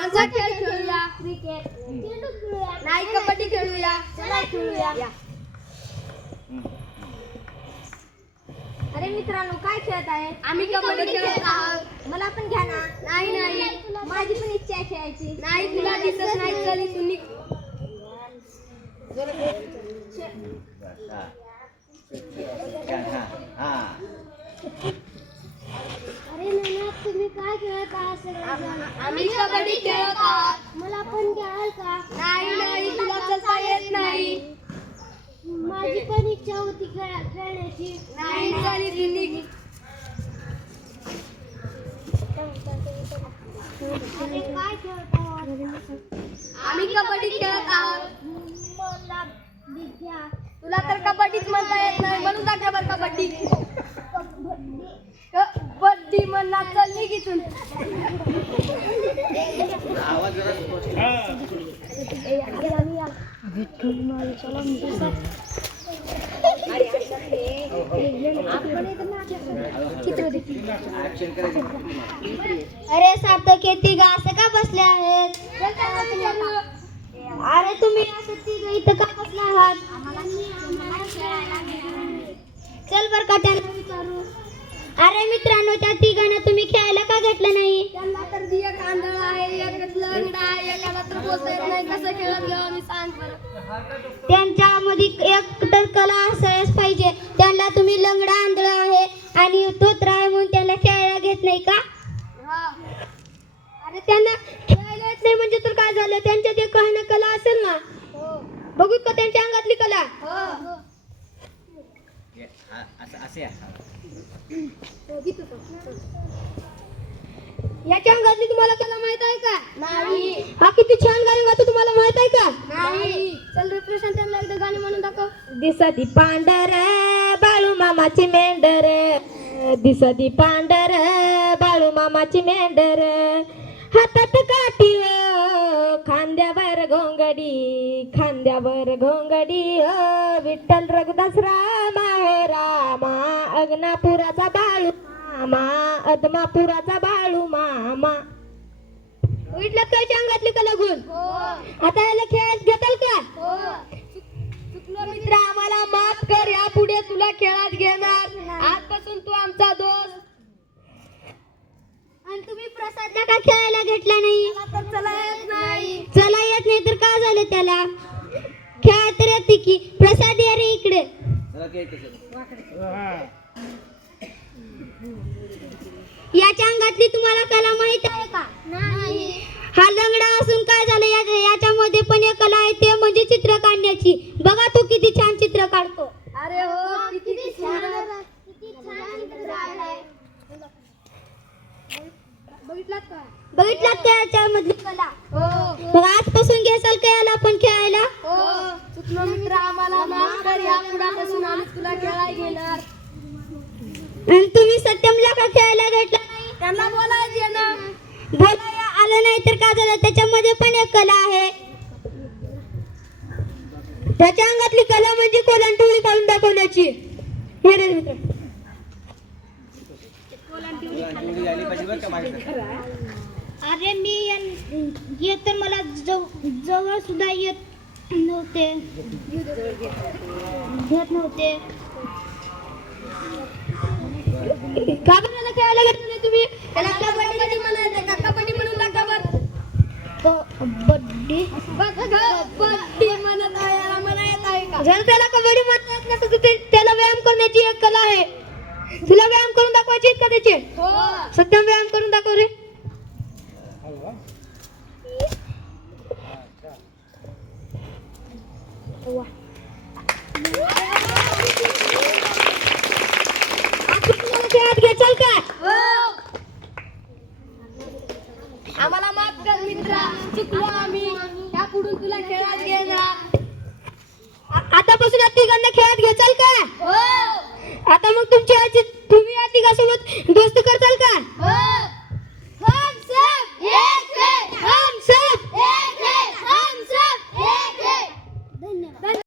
कोणता खेळ खेळूया? क्रिकेट. नाही, कबड्डी खेळूया. चला खेळूया. अरे मित्रांनो, काय खेळत आहे? आम्ही कबड्डी खेळत आहोत. मला पण घ्या ना. नाही नाही, माझी पण इच्छा आहे खेळायची. नाही, तुला दिसत नाही. चल इथून निघ. अरे नाना, तुम्ही काय खेळत आहात सगळेजण? आम्ही कबड्डी खेळत आहोत. मला पण घ्याल का? नाही नाही, तुला चलता येत नाही. माझी पण इच्छा होती खेळण्याची. नाही, चल इथून निघ. अरे काय खेळत आहोत? आम्ही कबड्डी खेळत आहोत. मला बी घ्या. तुला तर कबड्डीच म्हणता येत नाही, म्हणून दाखव बरं कबड्डी. कबड्डी म्हणणार. चल निघ इथून. अरे सार्थक, हे तिघ असं का बसले आहेत? अरे तुम्ही असं तिघ इथं का बसले आहात? चल बर का त्यांना विचारू. अरे मित्रांनो, त्या तिघांना तुम्ही खेळायला का घेतलं नाही? त्यांना तर एक आंधळ आहे, एक लंगडा आहे, एकाला तर बोलता येत नाही. कसं खेळत घ्यावं आम्ही, सांग बरं. त्यांच्यामध्ये एक तर कला असायच पाहिजे. त्यांना तुम्ही लंगडा आंधळ आहे आणि तोत्रा आहे म्हणून त्यांना खेळायला घेत नाही का? हा. अरे त्यांना खेळायला येत नाही म्हणजे तर काय झालं? त्यांच्यात एक काही ना कला असेल ना. हो. बघू का त्यांच्या अंगातली कला? हो. याच्या अंगातली तुम्हाला कला माहित आहे का? नाही. हा किती छान गाणं गातो, तुम्हाला माहित आहे का? नाही. चल रिप्रेझेंट त्यांना एकदा गाणी म्हणून दाखव. दिसती पांढर बाळू मामाची मेंढर, दिसती पांढर बाळू मामाची मेंढर, हातात काठी खांद्यावर घोंगडी, खांद्यावर घोंगडी, विठ्ठल रघुदास रामा हो रामा, अग्नापुराचा बाळू मामा, अदमापुराचा बाळू मामा. बघितलं त्याच्या अंगातली कला गुण. आता याला खेळात घेताल का? चुकलो मित्र, आम्हाला माफ कर. यापुढे तुला खेळात घेणार. आजपासून तू आमचा दोस्त. आणि तुम्ही प्रसादला का खेळायला घेतला नाही? तर चला येत नाही. चला येत नाही तर काय झालं त्याला? खेळ तर येते की. प्रसाद ये रे इकडे. याच्या अंगातली तुम्हाला कला माहित आहे का? नाही. हा लंगडा असून काय झालं? याच्यामध्ये पण एक कला आहे, ते म्हणजे चित्र काढण्याची. बघा तो किती छान चित्र काढतो. अरे हो, किती छान. चित्र आहे. बघितलात का? बघितलात का याच्यामधली कला? हो. मग आजपासून घेसाल का याला आपण खेळायला? हो. चुकलो मित्र, आम्हाला माफ कर. यापुढापासून आम्ही तुला खेळायला घेणार. आणि तुम्ही सत्यमला का खेळायला घेतला नाही? त्यांना बोलायचे ना. बोलायला आलं नाही तर काय झालं? त्याच्यामध्ये पण एक कला आहे. त्याच्या अंगातली कला म्हणजे कोलांटोळी काढून दाखवण्याची. हे रे मित्र. अरे मी येत तर मला जवळ सुद्धा येत नव्हते, घेत नव्हते. का बरं याला खेळायला घेतलं नाही तुम्ही? त्याला कबड्डी म्हणायचं का? कबड्डी म्हणून दाखव बरं. कबड्डी कबड्डी म्हणत आहे, याला म्हणा येत आहे का? जर त्याला कबड्डी म्हणता येत नसेल तर त्याला व्यायाम करण्याची एक कला आहे. तुला व्यायाम करून दाखवायची आहेत का त्याचे? हो. सध्या व्यायाम करून दाखव रे. खेळात घेचाल का? हो. आम्हाला माफ कर मित्रा, चुकलो आम्ही. यापुढून तुला खेळात घेणार. आतापासून या तिघांना खेळात घेचाल का?